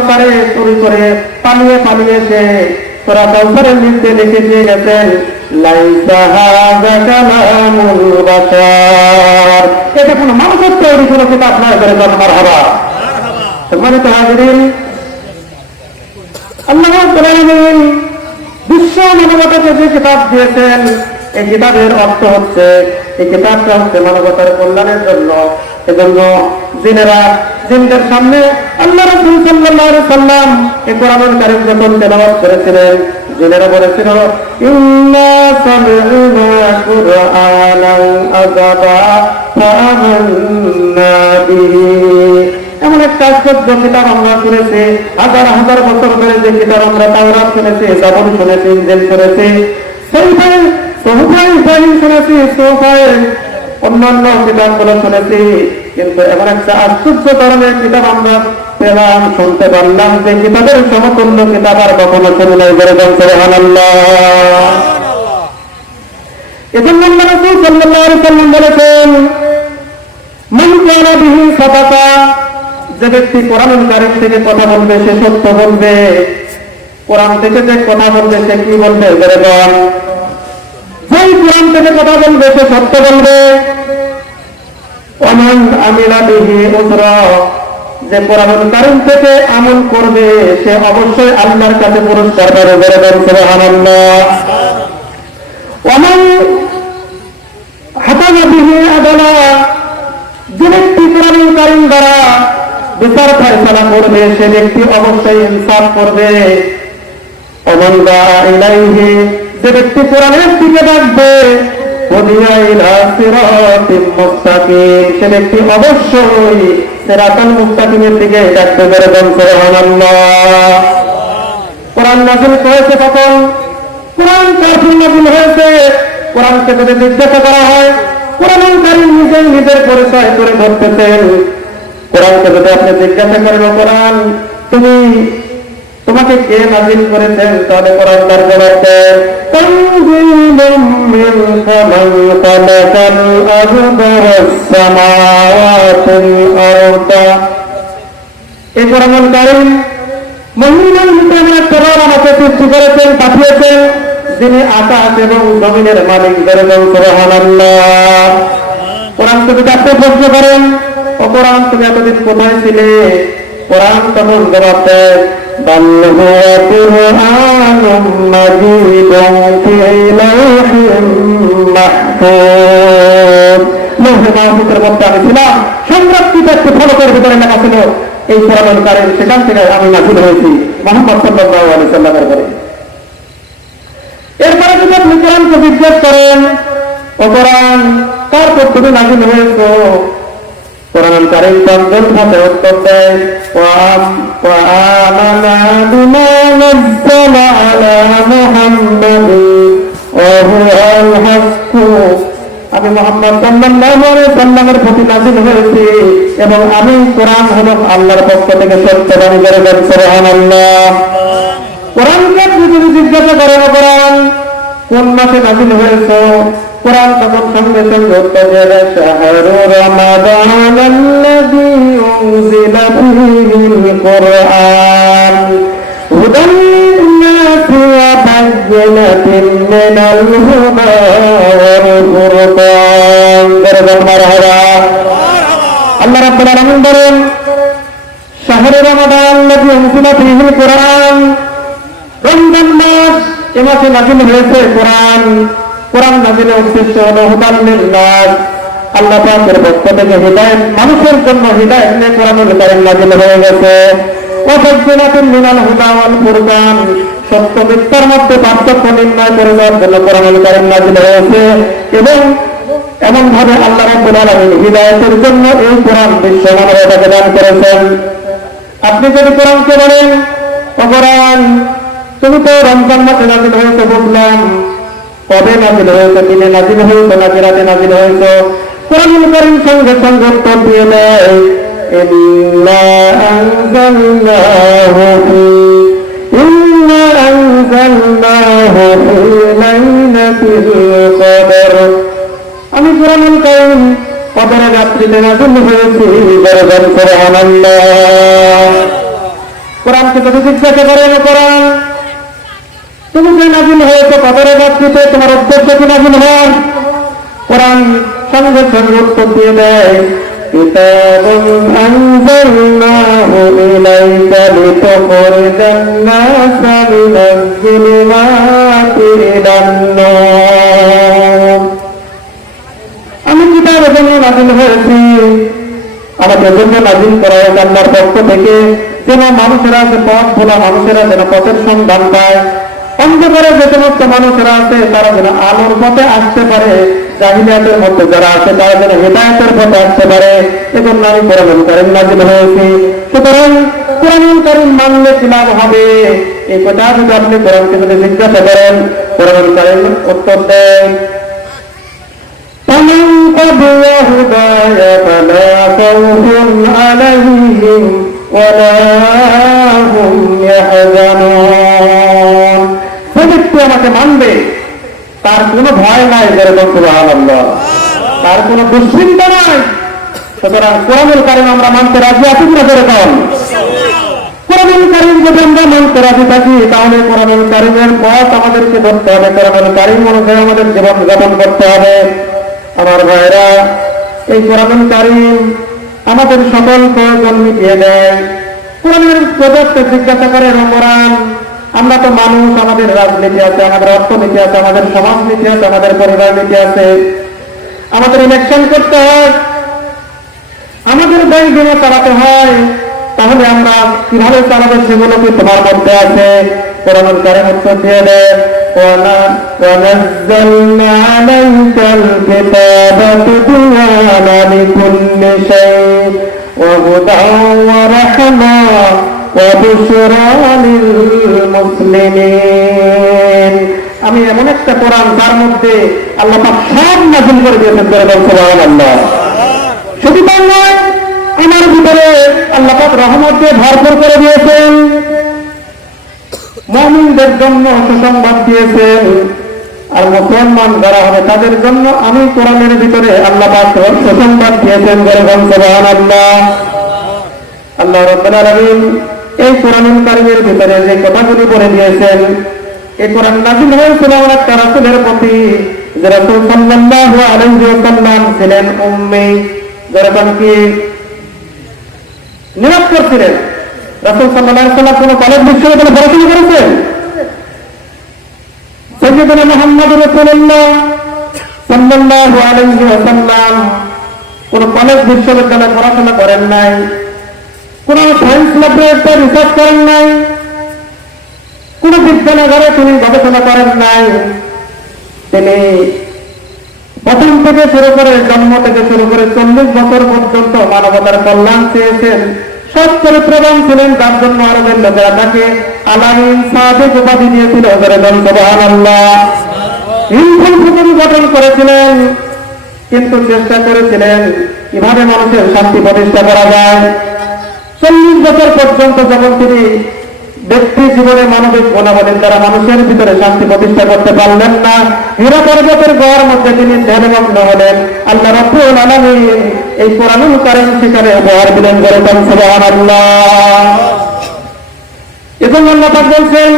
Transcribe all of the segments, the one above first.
ব্যাপারে চুরি করে পালিয়ে পালিয়ে সে তোরা কাউসারের নিচে লিখে দিয়ে গেছেন। এটা কোনো মানুষের তৈরি কোনো কিতাব নয় করে জন্মার হবা। সম্মানিত হাজিরিন, আল্লাহ বিশ্ব মানবতাকে যে কিতাব দিয়েছেন, এই কিতাবের অর্থ হচ্ছে, এই কিতাবটা হচ্ছে মানবতার কল্যাণের জন্য এজন্য জিনেরা জিনদের সামনে আল্লাহ রাসূল সাল্লাল্লাহু সাল্লাম এই কারীম যখন তেলাওয়াত করেছিলেন, জিনেরা বলেছিল, ইন্না সামি'না আযাবা বিহি। এমন একটা আশ্চর্য কিতাব আমরা শুনেছি, হাজার হাজার বছর ধরে যে কিতাব আমরা তাওরাত শুনেছি, জাবর শুনেছি ইনজিল শুনেছি, সহিফাই সহিফাই ইব্রাহিম শুনেছি, সহিফাই। অন্যান্য কিতাবগুলো শুনেছি কিন্তু এমন একটা আশ্চর্য ধরনের কিতাব আমরা পেলাম, শুনতে পারলাম যে কিতাবের সমতুল্য কিতাব আর কখনো শুনে নাই সুবহানাল্লাহ। এজন্য সাল্লাল্লাহু আলাইহি বলেছেন, মান কানা বিহি সাদাকা যে ব্যক্তি কোরআনুল কারীম থেকে কথা বলবে, সে সত্য বলবে। কোরআন থেকে যে কথা বলবে, সে কি বলবে যেরকম যেই কোরআন থেকে কথা বলবে, সে সত্য বলবে। বিহি উজরা। যে কোরআনুল কারীম থেকে আমল করবে, সে অবশ্যই আল্লাহর কাছে পুরস্কার পাবে। যেরকম সুবহানাল্লাহ। অমান হাতানা বিহি আদালা, যে ব্যক্তি কোরআনুল কারীম দ্বারা বিচার ফয়সালা করবে, সে ব্যক্তি অবশ্যই ইনসাফ করবে। অমন দা ইলাইহি, যে ব্যক্তি কোরআনের দিকে ডাকবে সে ব্যক্তি অবশ্যই সিরাতাল মুস্তাকিমের দিকে ডাকতে সুবহানাল্লাহ। কোরআন নাযিল হয়েছে কখন? কোরআন কখন নাযিল হয়েছে। কোরআনকে যদি জিজ্ঞাসা করা হয় কোরআন কারীম নিজেই নিজের পরিচয় করে ধরতেছেন। কোরআনকে যদি আপনি জিজ্ঞাসা করেন "ও কোরআন, তুমি তোমাকে কে নাজিল করেছেন? তাহলে কোরআন তার দেয় "তানজিলুম মিন খালাকাল আরদা। এই কোরআন আমাকে সৃষ্টি করেছেন, পাঠিয়েছেন, যিনি আকাশ এবং জমিনের মালিক যেরকম সুবহানাল্লাহ। যদি আপনি প্রশ্ন করেন কোরআন, তুমি এতদিন কোথায় ছিলে? কোরআন তখন জবাব দেয় بل هو قرآن مجيد في لوح محفوظ লৌহ মাহফুজের মধ্যে আমি ছিলাম সংরক্ষিত একটি ফলকের ভিতরে লেখা ছিল এই কোরআন কারেন সেখান থেকে আমি নাজিল হয়েছি মোহাম্মদ সাল্লাল্লাহু আলাইহি সাল্লামের পরে এরপরে যদি আপনি কোরআনকে জিজ্ঞেস করেন ও কোরআন কার পদ্ধতি নাজিল হয়েছে কোরআন কারীম ভাবে উত্তর দেয় নাযালা আমি মোহাম্মদ সাল্লাল্লাহু আলাইহি সাল্লামের প্রতি নাযিল এবং আমি কোরআন হলো আল্লাহর পক্ষ থেকে সত্যবাণী করে দেন সুবহানাল্লাহ। কোরআনকে যদি জিজ্ঞাসা করেন কোরআন কোন মাসে নাজিল হয়েছে? দেয় শাহরু রমাদান আল্লাযী উনজিলা ফীহিল কোরআন। হুদান লিন-নাসি ওয়া বায়্যিনাতিন মিনাল হুদা ওয়াল ফুরকান। দরবার মারহাবা আল্লাহ রাব্বুল আলামিন বলেন, শাহরু রমাদান আল্লাযী উনজিলা ফীহিল কোরআন। রমজান মাস এ মাসে নাজিল হয়েছে কোরআন। কোরআন নাজিলের উদ্দেশ্য হলো হুদাল্লিল নাস আল্লাহ পাকের পক্ষ থেকে হিদায়ত মানুষের জন্য হিদায়ত নিয়ে কোরআনুল কারীম নাজিল হয়ে গেছে। ওয়াবাজ্জিনাতুন মিনাল হুদা ওয়াল সত্য মিথ্যার মধ্যে পার্থক্য নির্ণয় করে দেওয়ার জন্য কোরআনুল কারীম নাজিল হয়েছে। এবং এমন ভাবে আল্লাহ রাব্বুল আলামিন হিদায়তের জন্য এই কোরআন বিশ্ব মানবতাকে দান করেছেন। আপনি যদি কোরআনকে বলেন কোরআন তুমি তো রমজান মাসে নাজিল হয়েছে বুঝলাম। কবে নাজিল হয়েছে দিনে নাজিল হয়েছে নাকি রাতে নাজিল হয়েছে? কোরআনুল কারীম সঙ্গে সঙ্গে উত্তর দিয়ে কদর আমি কোরআনুল কারীম কদরের রাত্রিতে নাজিল হয়েছি বড় সুবহানাল্লাহ কোরআনকে যদি জিজ্ঞাসা করেন, কোরআন তুমি যে নাজিল হয়েছে কবরের রাত্রিতে তোমার উদ্দেশ্য কি নাজিল হন কোরআন সঙ্গে সঙ্গে উত্তর দিয়ে দেয় كتاب أنزلناه إليك لتخرج الناس من الظلمات إلى النور আমি কিতাবের জন্য নাজিল হয়েছি আমাদের জন্য নাজিল করা হয়েছে আল্লাহর পক্ষ থেকে যেন মানুষেরা যে পথ ভোলা মানুষেরা যেন পথের সন্ধান পায় অন্ধকারে যে সমস্ত মানুষেরা আছে তারা যেন আলোর পথে আসতে পারে জাহিলিয়াতের মধ্যে যারা আছে তারা যেন হেদায়তের পথে আসতে পারে এজন্য আমি কোরআন কারিম নাজিল হয়েছি সুতরাং কোরআন কারিম মানলে কি লাভ হবে এই কথা যদি আপনি কোরআনকে যদি জিজ্ঞাসা করেন কোরআন কারিম উত্তর দেন فمن تبع هداي فلا خوف عليهم ولا هم يحزنون সে ব্যক্তি আমাকে মানবে। তার কোনো ভয় নাই তার কোনো দুশ্চিন্তা নাই। সুতরাং কোরআনুল কারিম আমরা মানতে রাজি আছি না যেরকম কোরআনুল কারিম যদি আমরা মানতে রাজি থাকি, তাহলে কোরআনুল কারিমের পথ আমাদেরকে হবে। কোরআনুল কারিম অনুযায়ী আমাদের জীবন যাপন করতে হবে। আমার ভাইরা, এই কোরআনুল কারিম আমাদের সকল প্রয়োজন মিটিয়ে দেয়। কোরআনের প্রদত্তে জিজ্ঞাসা করে কোরআন আমরা তো মানুষ আমাদের রাজনীতি আছে আমাদের অর্থনীতি আছে আমাদের সমাজনীতি আছে আমাদের পরিবার নীতি আছে আমাদের ইলেকশন করতে হয় আমাদের ব্যাংক বিমা চালাতে হয় তাহলে আমরা কিভাবে চালাবো সেগুলো কি তোমার মধ্যে আছে কোরআন কারিম উত্তর দিয়ে দেয় وَنَ- وَنَزَّلْنَا عَلَيْكَ الْكِتَابَ تِبْيَانًا لِكُلِّ شَيْءٍ وَهُدًى وَرَحْمَةً وَبُشْرَى لِلْمُسْلِمِينَ আমি এমন একটা কোরআন মধ্যে আল্লাহ সব নাজিল করে দিয়েছেন শুধু নয়, আমার ভিতরে আল্লাহ রহমত দিয়ে ভরপুর করে দিয়েছেন। জন্য সুসংবাদ দিয়েছেন। আর মুসলমান যারা হবে, তাদের জন্য আমি কোরআনের ভিতরে আল্লাহ সুসংবাদ দিয়েছেন যেরকম সুবহান আল্লাহ। আল্লাহ আলামিন এই কোরআনুল কারিমের ভিতরে যে কথাগুলি বলে দিয়েছেন, এই কোরআন নাযিল হয়েছিল আমার একটা রাসূলের প্রতি যে রাসূল সাল্লাল্লাহু আলাইহি ওয়াসাল্লাম ছিলেন, উম্মি যেরকম কি নিরক্ষর ছিলেন রাসূল সাল্লাল্লাহু আলাইহি ওয়াসাল্লাম কোন কলেজ বিশ্ববিদ্যালয়ে পড়াশোনা করেছেন? সৈয়দনা মুহাম্মদ রাসূলুল্লাহ সাল্লাল্লাহু আলাইহি ওয়াসাল্লাম কোন কলেজ বিশ্ববিদ্যালয়ে পড়াশোনা করেন নাই। কোন সায়েন্স ল্যাবরেটরি রিসার্চ করেন নাই? কোন বিজ্ঞানাগারে তিনি গবেষণা করেন নাই? তিনি প্রথম থেকে শুরু করে জন্ম থেকে শুরু করে চল্লিশ বছর পর্যন্ত মানবতার কল্যাণ চেয়েছেন। সব চরিত্রবান ছিলেন তার জন্য আরবের লোকেরা তাকে আলামিন সাদেক উপাধি দিয়েছিল গঠন করেছিলেন, কিন্তু চেষ্টা করেছিলেন কীভাবে মানুষের শান্তি প্রতিষ্ঠা করা যায়। চল্লিশ বছর পর্যন্ত যখন তিনি ব্যক্তি জীবনে মানবিক গুণাবলীর দ্বারা মানুষের ভিতরে শান্তি প্রতিষ্ঠা করতে পারলেন না হীরা পর্বতের গড় মধ্যে তিনি ধ্যানমগ্ন হলেন আল্লাহ রব্বুল আলামিন এই কোরআনুল কারণ শিকারে উপহার দিলেন যেরকম সুবহানাল্লাহ এজন্য আল্লাহ পাক বলছেন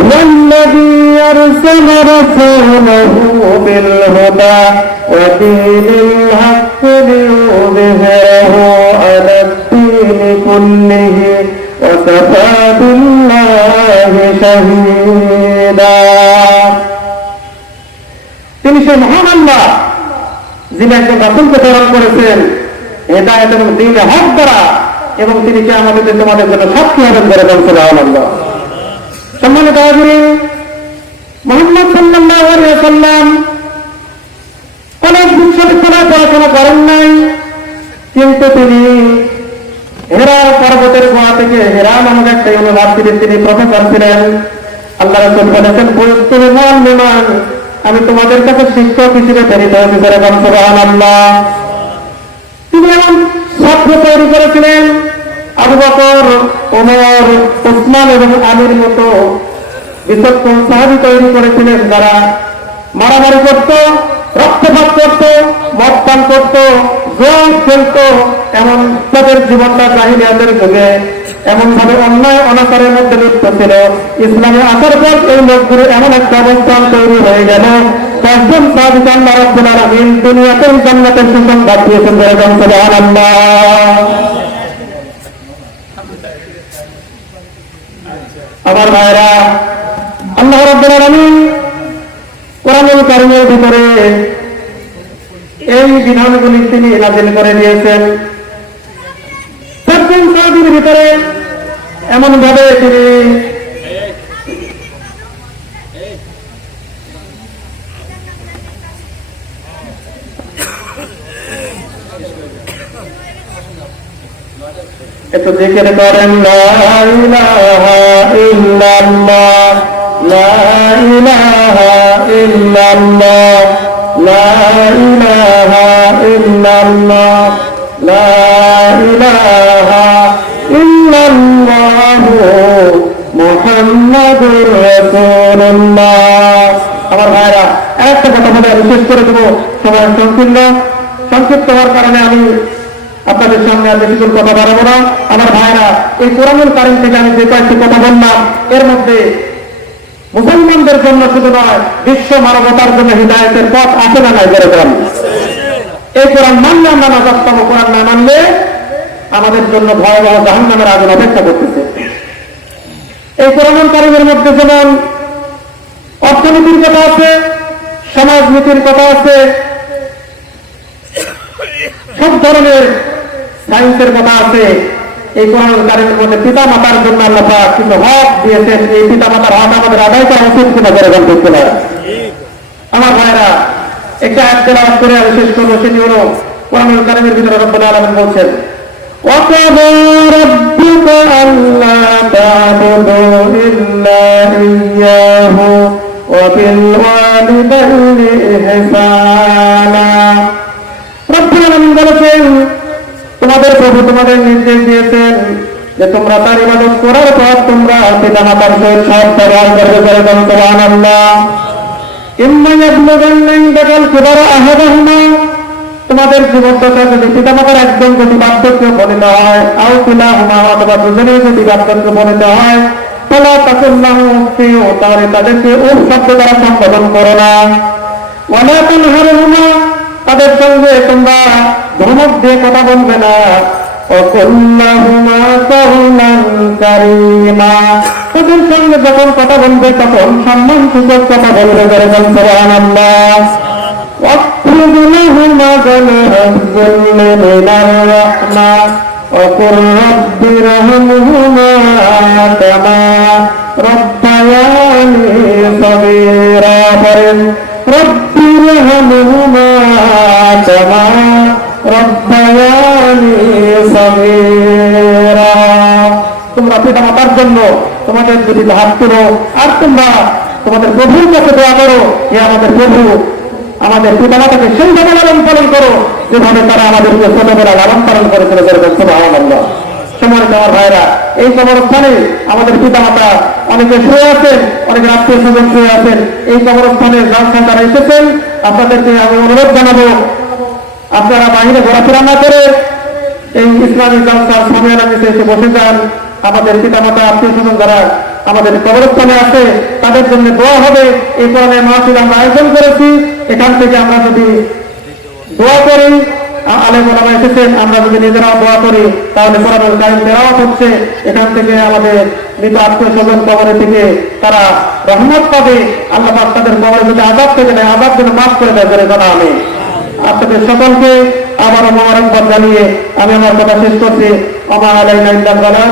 والذي أرسل رسوله بالهدى ودين الحق ليظهره على الدين كله وكفى بالله شهيدا তিনি সে মহান আল্লাহ যিনি একজন রাসুলকে প্রেরণ করেছেন হেদায়ত এবং দিন হক দ্বারা এবং তিনি কে আমাদের তোমাদের জন্য সাক্ষী হবেন করে বলছিল আল্লাহ সম্মানিত আজরি মোহাম্মদ সাল্লাল্লাহু আলাইহি সাল্লাম কলেজ বিশ্ববিদ্যালয়ে পড়াশোনা করেন নাই কিন্তু তিনি হেরা পর্বতের গোয়া থেকে হেরা নামক একটা ইউনিভার্সিটির তিনি প্রফেসর ছিলেন। আল্লাহ আমি তোমাদের কাছে শিক্ষক হিসেবে প্রেরিত হয়েছি আল্লাহ তিনি এমন ছাত্র তৈরি করেছিলেন, আবু বকর এবং আলীর মতো বিচক্ষণ সাহাবি তৈরি করেছিলেন, যারা মারামারি করত, রক্তপাত করত, মদ পান করত, জোয়ান খেলত এমন তাদের জীবনটা জাহিলিয়াতের যুগে, এমন ভাবে অন্যায় অনাচারের মধ্যে লিপ্ত ছিল। ইসলামে আসার পর এই লোকগুলো এমন একটা অবস্থান তৈরি হয়ে গেল। সুসংবাদ দিয়েছেন সুবহানাল্লাহ। আমার ভাইরা আল্লাহ রব্বুল আলামিন কোরআনুল ভিতরে এই বিধানগুলি তিনি নাজিল করে দিয়েছেন। ভিতরে এমন ভাবে তিনি একটু জিকির করেন লা ইল্লাল্লাহ লা ইল্লাল্লাহ লা ইল্লাল্লাহ লা আমার ভাইরা, একটা কথা করে দেবো সংকীর্ণ সংক্ষিপ্ত। হওয়ার কারণে আমি আপনাদের সামনে কথা বাড়াবো না। আমার ভাইরা, এই কারিম থেকে আমি যে কয়েকটি কথা বললাম, এর মধ্যে মুসলমানদের জন্য শুধু নয়, বিশ্ব মানবতার জন্য হৃদায়তের পথ আছে না নাই যেরকম এই কোরআন মানলে আমরা পাবো কোরআন না মানলে আমাদের জন্য ভয়াবহ জাহান নামের আগুন অপেক্ষা করতেছে। এই কোরআনুল কারিমের মধ্যে যেমন অর্থনীতির কথা আছে, সমাজনীতির কথা আছে, সব ধরনের সায়েন্সের কথা আছে। এই কোরআন কারিমের মধ্যে পিতা মাতার জন্য আল্লাহ কিন্তু হক দিয়েছেন। এই পিতা মাতার হক আমাদের আদায় করা উচিত কিনা করে গল্প ছিল আমার ভাইরা একটা এক তেলাওয়াত করে আমি শেষ করব, সেটি হলো কোরআন কারিমের ভিতরে রব্বুল আলামিন বলছেন وقضى ربك ألا تعبدوا إلا إياه وبالوالدين إحسانا রব্বুল আলামিন বলেছেন তোমাদের প্রভু তোমাদের নির্দেশ দিয়েছেন যে তোমরা তার ইবাদত করার পর তোমরা পিতা মাতার সহিত সব ব্যবহার করবে করে বলতে সুবহানাল্লাহ ইম্মা ইয়াবলুগান্না ইনদাকাল কিবারা আহাদাহুমা তোমাদের জীবদ্দশা যদি পিতা মাতার একজন যদি বার্ধক্য বলিত হয়, আও পিলা হুমা অথবা দুজনেই যদি বার্ধক্য বলিত হয় তাকুল্লাহ ফিও তাহলে তাদেরকে উফ শব্দ দ্বারা সম্বোধন করো না। ওয়ালা তানহারহুমা, তাদের সঙ্গে তোমরা ধমক দিয়ে কথা বলবে না। তাদের সঙ্গে যখন কথা বলবে তখন সম্মান সূচক কথা বলবে যেরকম সুবহানাল্লাহ। واخفض لهما جناح الذل من الرحمة وقل رب ارحمهما كما ربياني صغيرا فرد رب ارحمهما كما ربياني صغيرا তোমরা পিতা মাতার জন্য তোমাদের যদি হাত তুলো আর তোমরা তোমাদের প্রভুর কাছে দোয়া করো যে আমাদের প্রভু আমাদের পিতা মাতাকে সেইভাবে লালন পালন করো। যেভাবে তারা আমাদেরকে ছোটবেলা লালন পালন করেছিল যেরকম সুবহানাল্লাহ সম্মানিত আমার ভাইরা এই কবরস্থানে আমাদের পিতা মাতা অনেকে শুয়ে আছেন, অনেকে আত্মীয় স্বজন শুয়ে আছেন। এই কবরস্থানে যার যারা এসেছেন, আপনাদেরকে আমি অনুরোধ জানাব, আপনারা বাহিরে ঘোরাফেরা না করে এই ইসলামী জলসার সম্মেলনে এসে বসে যান। আমাদের পিতা মাতা আত্মীয় স্বজন যারা আমাদের কবরস্থানে আছে, তাদের জন্য দোয়া হবে। এই কারণে মাহফিল আমরা আয়োজন করেছি। এখান থেকে আমরা যদি দোয়া করি আলেম এসেছেন, আমরা যদি নিজেরাও দোয়া করি, তাহলে কোরআনুল কারিম তেলাওয়াত হচ্ছে। এখান থেকে আমাদের মৃত আত্মীয় স্বজন কবরে থেকে তারা রহমত পাবে। আল্লাহ তাদের কবরে যদি আজাদ থেকে নেয়, আজাদ যেন মাফ করে দেয় করে জানা আমি আপনাদের সকলকে আবারও মোবারকবাদ জানিয়ে আমি আমার কথা শেষ করছি। আমার ইল্লাল বালাগ।